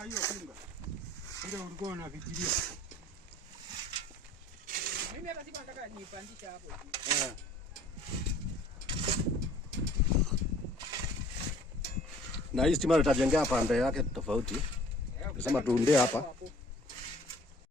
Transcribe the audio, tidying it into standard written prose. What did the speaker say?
Sasa hiyo funga. Ndio ulikuwa unafikiria. Mimi hata siku nataka nipandisha hapo. Na hii stima tutajengea pande yake tofauti. Tunasema tuunde hapa.